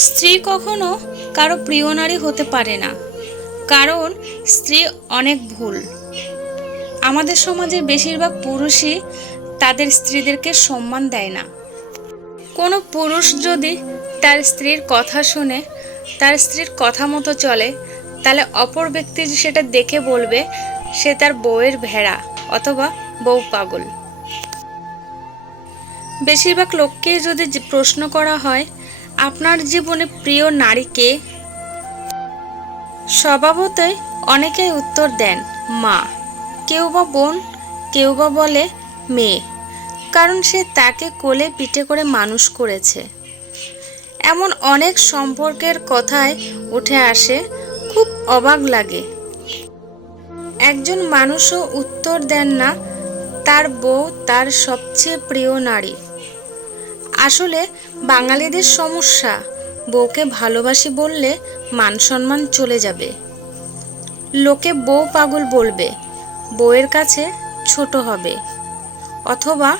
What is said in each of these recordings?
স্ত্রী কখনো কারো প্রিয় নারী হতে পারে না, কারণ স্ত্রী অনেক ভুল। আমাদের সমাজের বেশিরভাগ পুরুষই তাদের স্ত্রীদেরকে সম্মান দেয় না। কোনো পুরুষ যদি তার স্ত্রীর কথা শুনে, তার স্ত্রীর কথা মতো চলে, তাহলে অপর ব্যক্তি সেটা দেখে বলবে সে তার বউয়ের ভেড়া অথবা বউ পাগল। বেশিরভাগ লোককেই যদি প্রশ্ন করা হয় আপনার জীবনে প্রিয় নারী কে, স্বভাবতই অনেকেই উত্তর দেন মা, কেউ বা বোন, কেউ বা বলে মেয়ে, কারণ সে তাকে কোলে পিঠে করে মানুষ করেছে। এমন অনেক সম্পর্কের কথাই উঠে আসে, খুব অবাক লাগে। একজন মানুষও উত্তর দেন না তার বউ তার সবচেয়ে প্রিয় নারী। আসলে বাঙালিদের সমস্যা, বউকে ভালোবাসি বললে মান সম্মান চলে যাবে, লোকে বউ পাগল বলবে, বউয়ের কাছে ছোট হবে, অথবা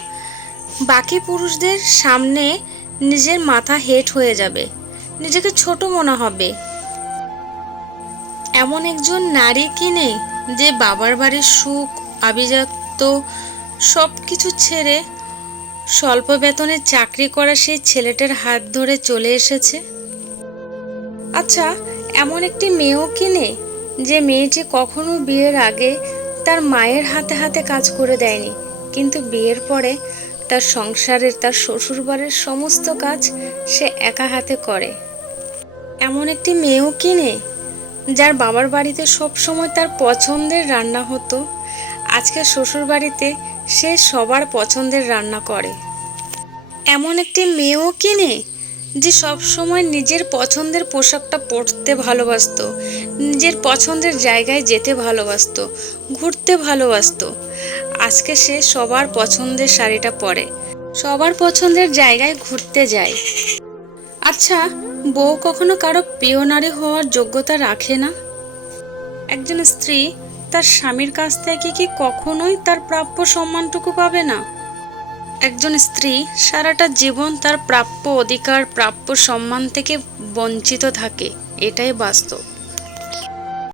বাকি পুরুষদের সামনে নিজের মাথা হেট হয়ে যাবে, নিজেকে ছোট মনে হবে। এমন একজন নারী কি নেই যে বাবার বাড়ির সুখ আভিজাত্য সব কিছু ছেড়ে স্বল্প বেতনে চাকরি করা সেই ছেলেটার হাত ধরে চলে এসেছে? আচ্ছা, এমন একটি মেয়েও কি নেই যে মেয়েটি কখনো বিয়ের আগে তার মায়ের হাতে হাতে কাজ করে দেয়নি, কিন্তু বিয়ের পরে তার সংসারের, তার শ্বশুরবাড়ির সমস্ত কাজ সে একা হাতে করে? এমন একটি মেয়েও কি নেই যার বাবার বাড়িতে সব সময় তার পছন্দের রান্না হতো, আজকে শ্বশুর বাড়িতে সে সবার পছন্দের রান্না করে? এমন একটি মেয়েও কি নেই যে সব সময় নিজের পছন্দের পোশাকটা পরতে ভালোবাসতো, নিজের পছন্দের জায়গায় যেতে ভালোবাসতো, ঘুরতে ভালোবাসতো, আজকে সে সবার পছন্দের শাড়িটা পরে, সবার পছন্দের জায়গায় ঘুরতে যায়? আচ্ছা, বউ কখনো কারো প্রিয় নারী হওয়ার যোগ্যতা রাখে না? একজন স্ত্রী তার স্বামীর কাছ থেকে কি কখনোই তার প্রাপ্য সম্মানটুকু পাবে না? একজন স্ত্রী সারাটা জীবন তার প্রাপ্য অধিকার, প্রাপ্য সম্মান থেকে বঞ্চিত থাকে, এটাই বাস্তব।